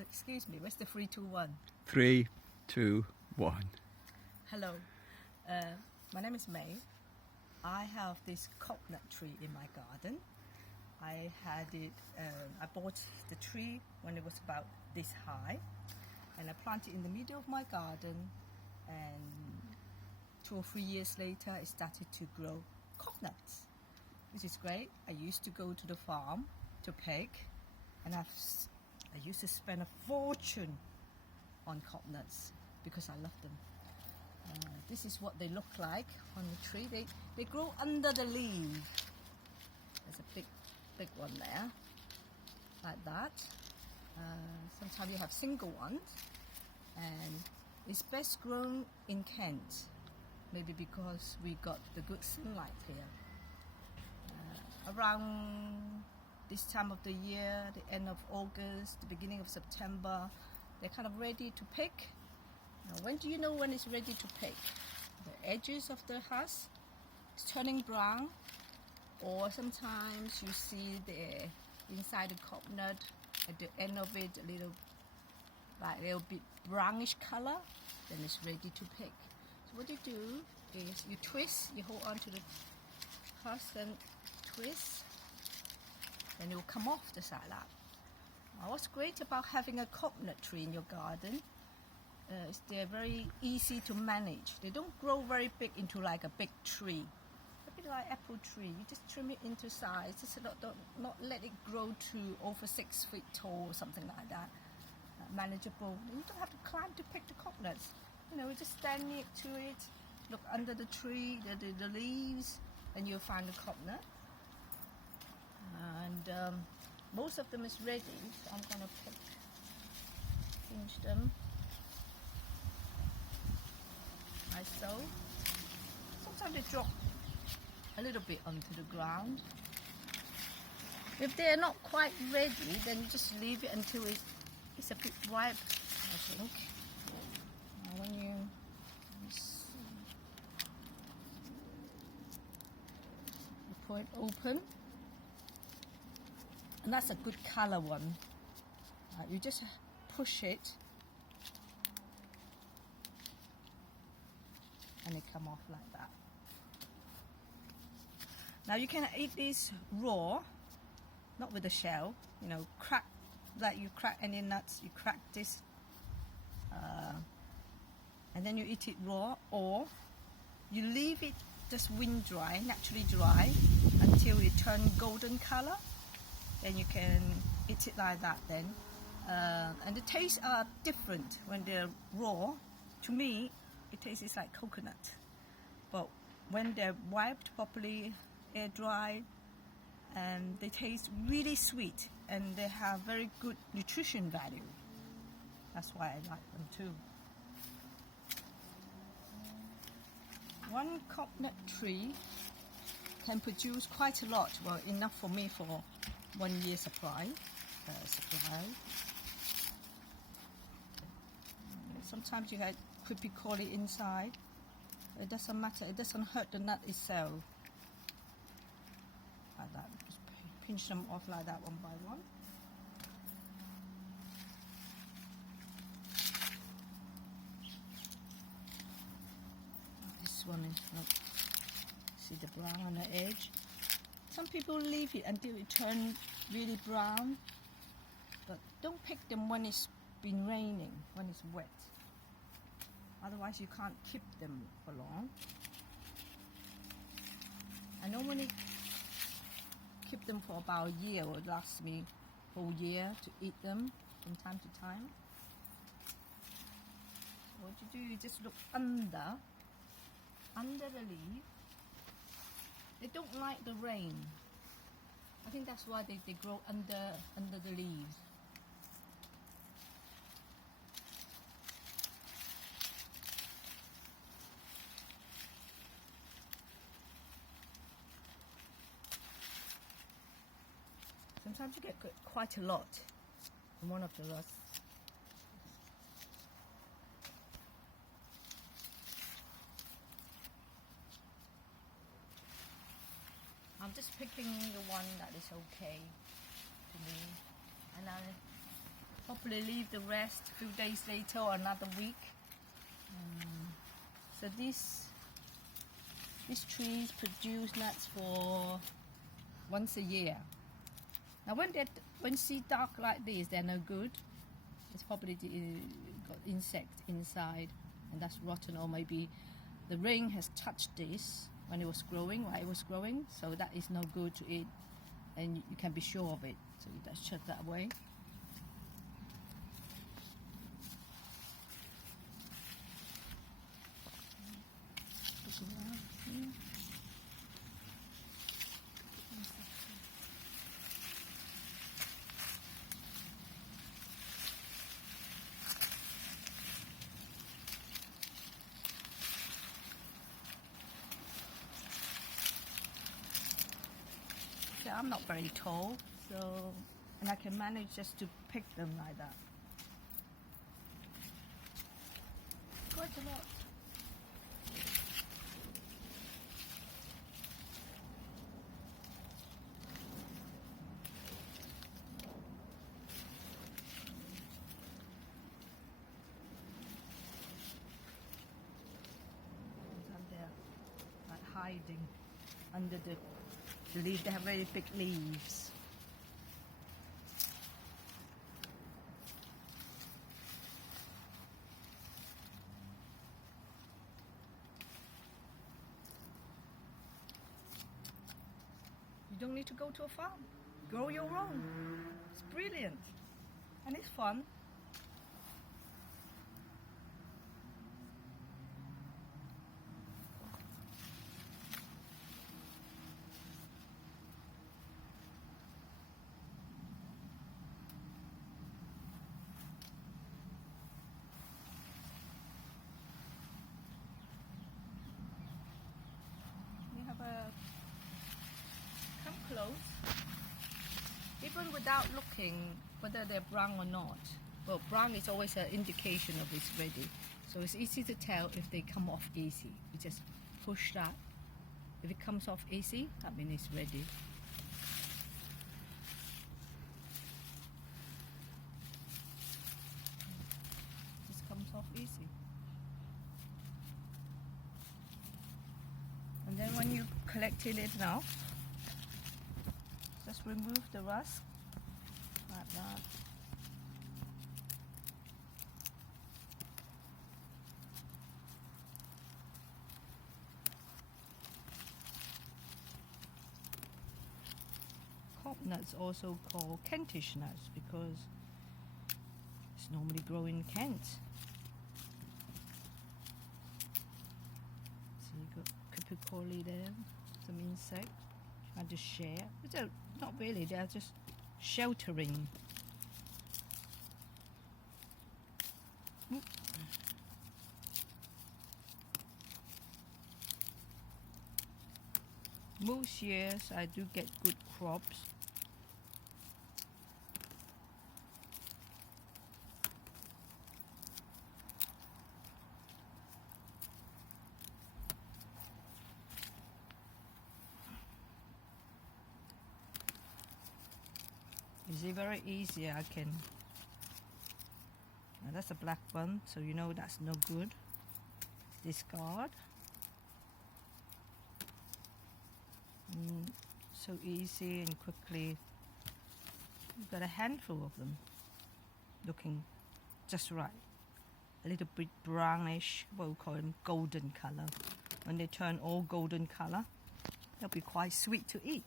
Excuse me, where's the 3, 2, 1? 3, 2, 1. Hello, my name is May. I have this cobnut tree in my garden. I had it, I bought the tree when it was about this high, and I planted it in the middle of my garden, and 2 or 3 years later it started to grow cobnuts, which is great. I used to go to the farm to pick, and I used to spend a fortune on cobnuts because I love them. This is what they look like on the tree. They grow under the leaf. There's a big one there, like that. Sometimes you have single ones, and it's best grown in Kent, maybe because we got the good sunlight here. Around this time of the year, the end of August, the beginning of September, they're kind of ready to pick. Now, when do you know when it's ready to pick? The edges of the husk is turning brown, or sometimes you see the inside the cobnut, at the end of it, a little bit brownish color, then it's ready to pick. So what you do is you twist, you hold on to the husk and twist, then it will come off the side like. Now, what's great about having a cobnut tree in your garden is they're very easy to manage. They don't grow very big into like a big tree. A bit like apple tree, you just trim it into size, just not let it grow to over 6 feet tall or something like that. Manageable. You don't have to climb to pick the cobnuts. You know, you just stand near to it, look under the tree, the leaves, and you'll find the cobnut. And most of them is ready, so I'm gonna pinch them like so. Sometimes they drop a little bit onto the ground. If they're not quite ready, then you just leave it until it's a bit ripe, I think. Now when you pull it open, and that's a good color one. You just push it, and it come off like that. Now you can eat this raw, not with the shell. You know, crack, like you crack any nuts, you crack this, and then you eat it raw, or you leave it just wind dry, naturally dry, until it turns golden color. Then you can eat it like that then. And the tastes are different when they're raw. To me, it tastes like coconut. But when they're wiped properly, air dried, and they taste really sweet, and they have very good nutrition value. That's why I like them too. One cobnut tree can produce quite a lot. Well, enough for me for 1 year supply. Sometimes you could be caught inside. It doesn't matter. It doesn't hurt the nut itself. Like that. Just pinch them off like that one by one. This one is not. See the brown on the edge. Some people leave it until it turns really brown, but don't pick them when it's been raining, when it's wet. Otherwise you can't keep them for long. I normally keep them for about a year, or it lasts me a whole year to eat them from time to time. So what you do, you just look under the leaf. They don't like the rain. I think that's why they grow under the leaves. Sometimes you get quite a lot from one of the rods. I'm just picking the one that is okay to me, and I Hopefully leave the rest a few days later or another week. So these trees produce nuts for once a year. Now when see dark like this, they're no good. It's probably got insect inside and that's rotten, or maybe the rain has touched this when it was growing, while it was growing, so that is no good to eat, and you can be sure of it. So you just chuck that away. So I'm not very tall, and I can manage just to pick them like that. Quite a lot. And they're like hiding under the leaves. They have very big leaves. You don't need to go to a farm. Grow your own. It's brilliant. And it's fun. Come close. Even without looking whether they're brown or not. Well, brown is always an indication of it's ready. So it's easy to tell if they come off easy. You just push that. If it comes off easy, that means it's ready. Just comes off easy. And then when you collecting it now, just remove the rust like that. Cobnuts also called Kentish nuts because it's normally grown in Kent. So you got Capricorn there, some insect trying to share. But not really, they're just sheltering. Oop. Most years I do get good crops. Is it very easy? I can. Now that's a black one, so you know that's no good. Discard. So easy and quickly. You've got a handful of them, looking just right. A little bit brownish, what we call them golden color. When they turn all golden color, they'll be quite sweet to eat.